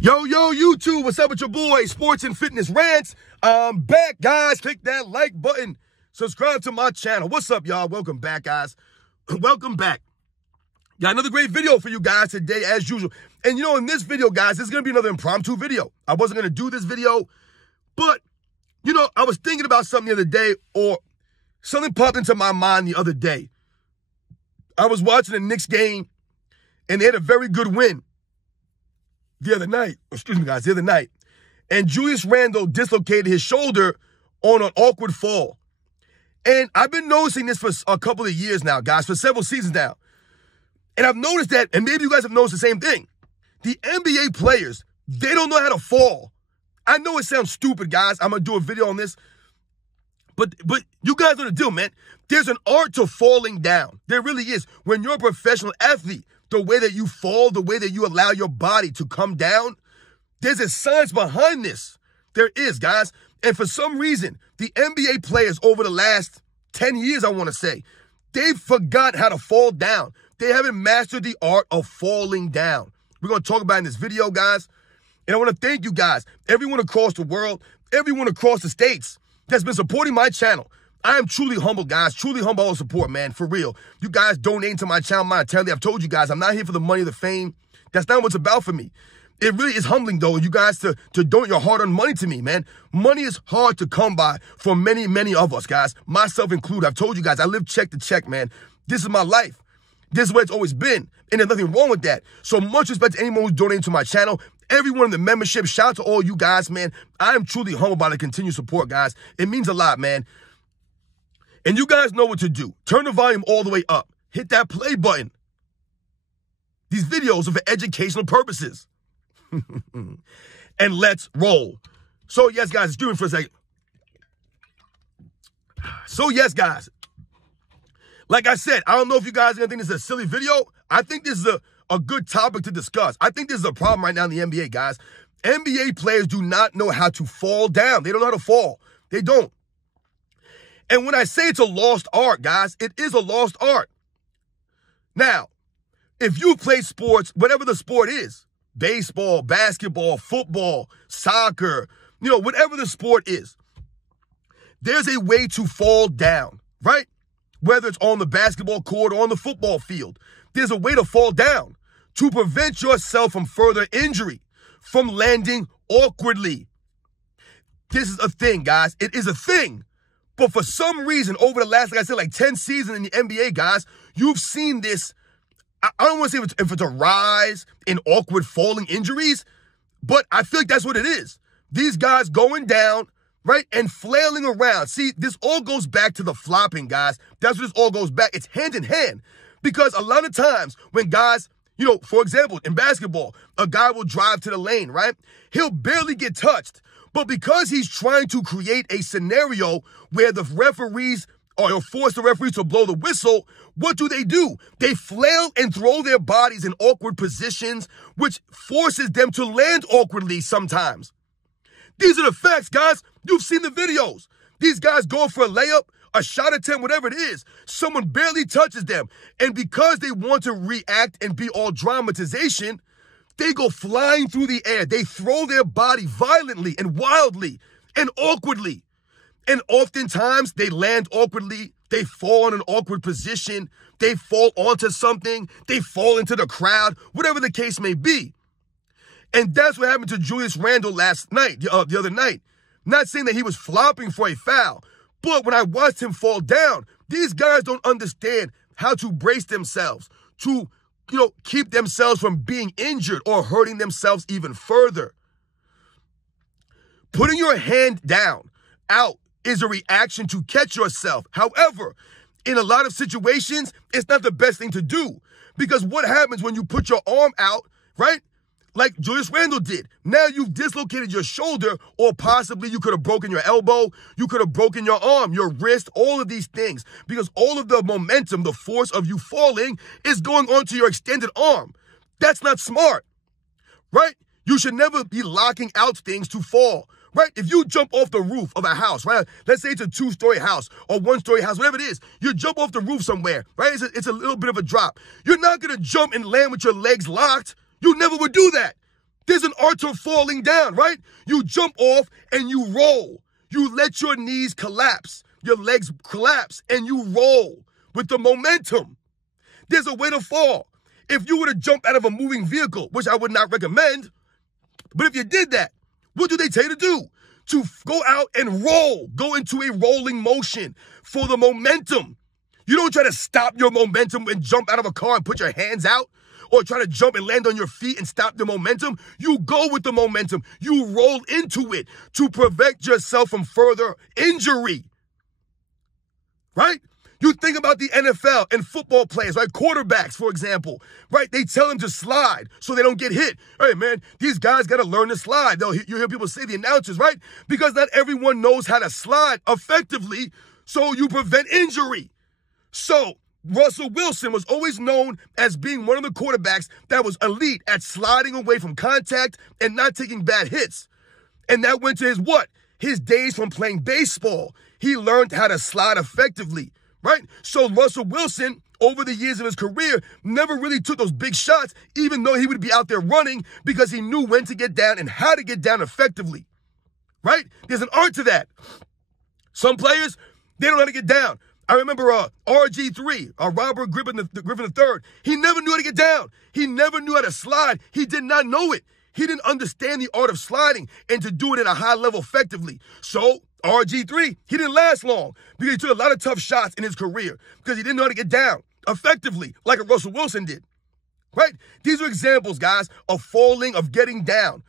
Yo, YouTube, what's up with your boy, Sports and Fitness Rants? I'm back, guys. Click that like button. Subscribe to my channel. What's up, y'all? Welcome back, guys. Welcome back. Got another great video for you guys today, as usual. And, in this video, guys, this is going to be another impromptu video. I wasn't going to do this video, but, I was thinking about something the other day, or something popped into my mind the other day. I was watching the Knicks game, and they had a very good win the other night. And Julius Randle dislocated his shoulder on an awkward fall. And I've been noticing this for a couple of years now, guys, for several seasons now. And I've noticed that, and maybe you guys have noticed the same thing. The NBA players, they don't know how to fall. I know it sounds stupid, guys. I'm going to do a video on this. But you guys know the deal, man. There's an art to falling down. There really is. When you're a professional athlete, the way that you fall, the way that you allow your body to come down, there's a science behind this. There is, guys. And for some reason, the NBA players over the last 10 years, I want to say, they've forgot how to fall down. They haven't mastered the art of falling down. We're going to talk about it in this video, guys. And I want to thank you guys, everyone across the world, everyone across the states that's been supporting my channel. I am truly humble, guys. Truly humble all support, man. For real. You guys donating to my channel monetarily. I've told you guys, I'm not here for the money, the fame. That's not what it's about for me. It really is humbling, though, you guys to donate your hard-earned money to me, man. Money is hard to come by for many, many of us, guys. Myself included. I've told you guys, I live check to check, man. This is my life. This is where it's always been. And there's nothing wrong with that. So much respect to anyone who's donating to my channel. Everyone in the membership. Shout out to all you guys, man. I am truly humbled by the continued support, guys. It means a lot, man. And you guys know what to do. Turn the volume all the way up. Hit that play button. These videos are for educational purposes. And let's roll. So, yes, guys, excuse me for a second. So, yes, guys. Like I said, I don't know if you guys are going to think this is a silly video. I think this is a good topic to discuss. I think this is a problem right now in the NBA, guys. NBA players do not know how to fall down. They don't know how to fall. They don't. And when I say it's a lost art, guys, it is a lost art. Now, if you play sports, whatever the sport is, baseball, basketball, football, soccer, whatever the sport is, there's a way to fall down, right? Whether it's on the basketball court or on the football field, there's a way to fall down to prevent yourself from further injury, from landing awkwardly. This is a thing, guys. It is a thing. But for some reason, over the last, like I said, like 10 seasons in the NBA, guys, you've seen this. I don't want to say if it's a rise in awkward falling injuries, but I feel like that's what it is. These guys going down, right, and flailing around. See, this all goes back to the flopping, guys. That's what this all goes back. It's hand in hand. Because a lot of times when guys, for example, in basketball, a guy will drive to the lane, right? He'll barely get touched. But because he's trying to create a scenario where the referees or force the referees to blow the whistle, what do? They flail and throw their bodies in awkward positions, which forces them to land awkwardly sometimes. These are the facts, guys. You've seen the videos. These guys go for a layup, a shot attempt, whatever it is. Someone barely touches them. And because they want to react and be all dramatization, they go flying through the air. They throw their body violently and wildly and awkwardly. And oftentimes they land awkwardly. They fall in an awkward position. They fall onto something. They fall into the crowd, whatever the case may be. And that's what happened to Julius Randle last night, the other night. Not saying that he was flopping for a foul, but when I watched him fall down, these guys don't understand how to brace themselves, to keep themselves from being injured or hurting themselves even further. Putting your hand down, out, is a reaction to catch yourself. However, in a lot of situations, it's not the best thing to do. Because what happens when you put your arm out, right? Like Julius Randle did. Now you've dislocated your shoulder, or possibly you could have broken your elbow, you could have broken your arm, your wrist, all of these things. Because all of the momentum, the force of you falling is going onto your extended arm. That's not smart, right? You should never be locking out things to fall, right? If you jump off the roof of a house, right? Let's say it's a 2-story house or 1-story house, whatever it is. You jump off the roof somewhere, right? It's a little bit of a drop. You're not going to jump and land with your legs locked. You never would do that. There's an art to falling down, right? You jump off and you roll. You let your knees collapse, your legs collapse, and you roll with the momentum. There's a way to fall. If you were to jump out of a moving vehicle, which I would not recommend, but if you did that, what do they tell you to do? To go out and roll, go into a rolling motion for the momentum. You don't try to stop your momentum and jump out of a car and put your hands out, or try to jump and land on your feet and stop the momentum. You go with the momentum. You roll into it to prevent yourself from further injury, right? You think about the NFL and football players, right? Quarterbacks, for example, right? They tell them to slide so they don't get hit. Hey, man, these guys got to learn to slide. You hear people say, the announcers, right? Because not everyone knows how to slide effectively, so you prevent injury. So Russell Wilson was always known as being one of the quarterbacks that was elite at sliding away from contact and not taking bad hits. And that went to his what? His days from playing baseball. He learned how to slide effectively, right? So Russell Wilson, over the years of his career, never really took those big shots, even though he would be out there running, because he knew when to get down and how to get down effectively, right? There's an art to that. Some players, they don't know how to get down. I remember RG3, Robert Griffin III. He never knew how to get down. He never knew how to slide. He did not know it. He didn't understand the art of sliding and to do it at a high level effectively. So RG3, he didn't last long because he took a lot of tough shots in his career because he didn't know how to get down effectively like a Russell Wilson did, right? These are examples, guys, of falling, of getting down,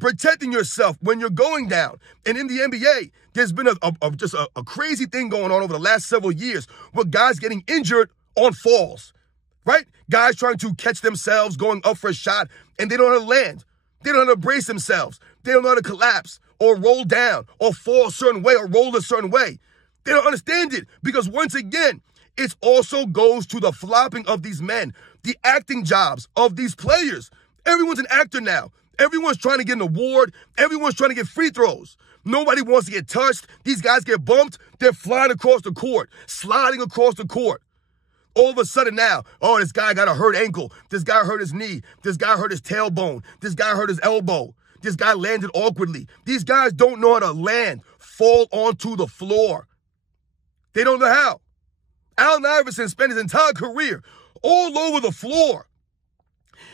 protecting yourself when you're going down. And in the NBA, there's been just a crazy thing going on over the last several years with guys getting injured on falls, right? Guys trying to catch themselves going up for a shot, and they don't know how to land. They don't know how to brace themselves. They don't know how to collapse or roll down or fall a certain way or roll a certain way. They don't understand it because, once again, it also goes to the flopping of these men, the acting jobs of these players. Everyone's an actor now. Everyone's trying to get an award. Everyone's trying to get free throws. Nobody wants to get touched. These guys get bumped. They're flying across the court, sliding across the court. All of a sudden now, oh, this guy got a hurt ankle. This guy hurt his knee. This guy hurt his tailbone. This guy hurt his elbow. This guy landed awkwardly. These guys don't know how to land, fall onto the floor. They don't know how. Allen Iverson spent his entire career all over the floor.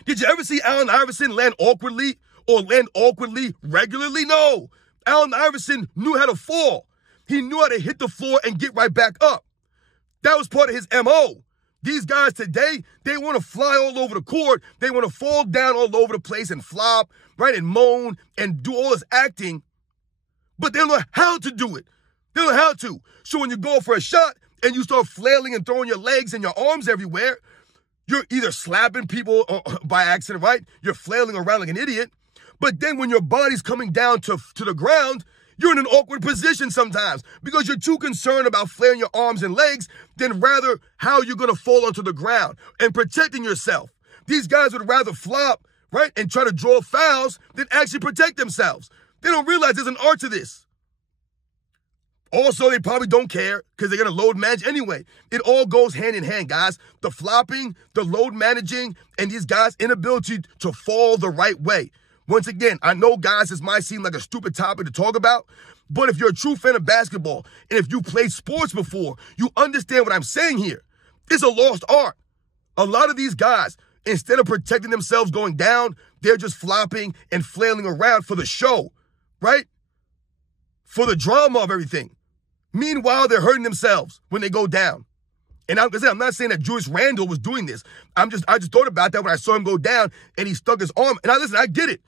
Did you ever see Allen Iverson land awkwardly or land awkwardly regularly? No. Allen Iverson knew how to fall. He knew how to hit the floor and get right back up. That was part of his MO. These guys today, they want to fly all over the court. They want to fall down all over the place and flop, right, and moan and do all this acting. But they don't know how to do it. They don't know how to. So when you go for a shot and you start flailing and throwing your legs and your arms everywhere, you're either slapping people by accident, right? You're flailing around like an idiot. But then when your body's coming down to the ground, you're in an awkward position sometimes because you're too concerned about flailing your arms and legs than rather how you're going to fall onto the ground and protecting yourself. These guys would rather flop, right, and try to draw fouls than actually protect themselves. They don't realize there's an art to this. Also, they probably don't care because they're going to load manage anyway. It all goes hand in hand, guys. The flopping, the load managing, and these guys' inability to fall the right way. Once again, I know, guys, this might seem like a stupid topic to talk about, but if you're a true fan of basketball and if you played sports before, you understand what I'm saying here. It's a lost art. A lot of these guys, instead of protecting themselves going down, they're just flopping and flailing around for the show, right? For the drama of everything. Meanwhile, they're hurting themselves when they go down. And I'm not saying that Julius Randle was doing this. I just thought about that when I saw him go down and he stuck his arm. And I get it,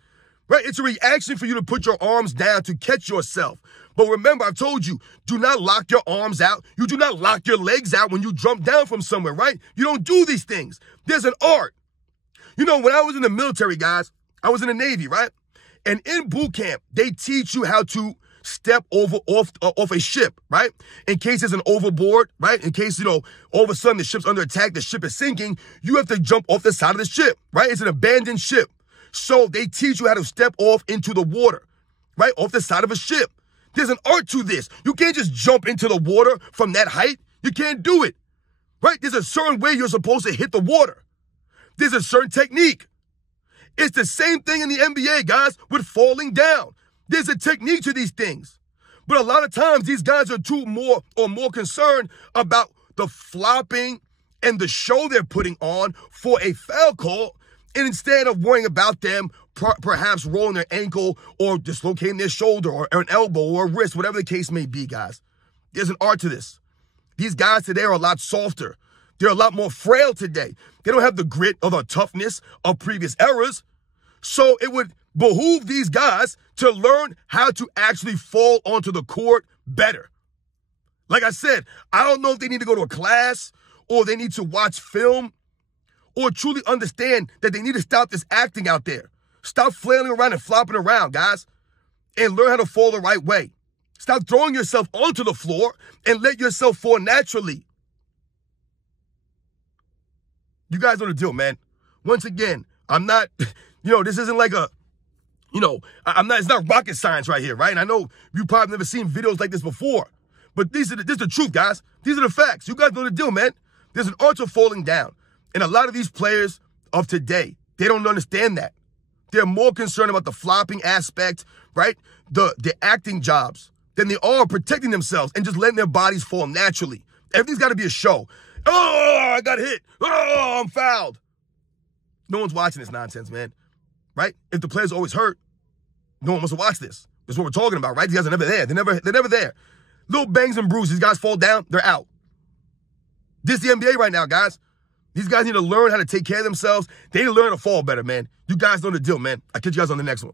right? It's a reaction for you to put your arms down to catch yourself. But remember, I've told you, do not lock your arms out. You do not lock your legs out when you jump down from somewhere, right? You don't do these things. There's an art. You know, when I was in the military, guys, I was in the Navy, right? And in boot camp, they teach you how to step off a ship, right? In case there's an overboard, right? In case, all of a sudden the ship's under attack, the ship is sinking, you have to jump off the side of the ship, right? It's an abandoned ship. So they teach you how to step off into the water, right? Off the side of a ship. There's an art to this. You can't just jump into the water from that height. You can't do it, right? There's a certain way you're supposed to hit the water. There's a certain technique. It's the same thing in the NBA, guys, with falling down. There's a technique to these things. But a lot of times, these guys are more concerned about the flopping and the show they're putting on for a foul call, and instead of worrying about them perhaps rolling their ankle or dislocating their shoulder or an elbow or a wrist, whatever the case may be, guys. There's an art to this. These guys today are a lot softer. They're a lot more frail today. They don't have the grit or the toughness of previous eras. So it would behoove these guys to learn how to actually fall onto the court better. Like I said, I don't know if they need to go to a class or they need to watch film or truly understand that they need to stop this acting out there. Stop flailing around and flopping around, guys, and learn how to fall the right way. Stop throwing yourself onto the floor and let yourself fall naturally. You guys know the deal, man. Once again, I'm not, this isn't like it's not rocket science right here, right? And I know you probably never seen videos like this before, but this is the truth, guys. These are the facts. You guys know the deal, man. There's an art to falling down. And a lot of these players of today, they don't understand that. They're more concerned about the flopping aspect, right? The acting jobs than they are protecting themselves and just letting their bodies fall naturally. Everything's got to be a show. Oh, I got hit. Oh, I'm fouled. No one's watching this nonsense, man. Right? If the player's always hurt, no one wants to watch this. That's what we're talking about, right? These guys are never there. They're never there. Little bangs and bruises. These guys fall down, they're out. This is the NBA right now, guys. These guys need to learn how to take care of themselves. They need to learn to fall better, man. You guys know the deal, man. I'll catch you guys on the next one.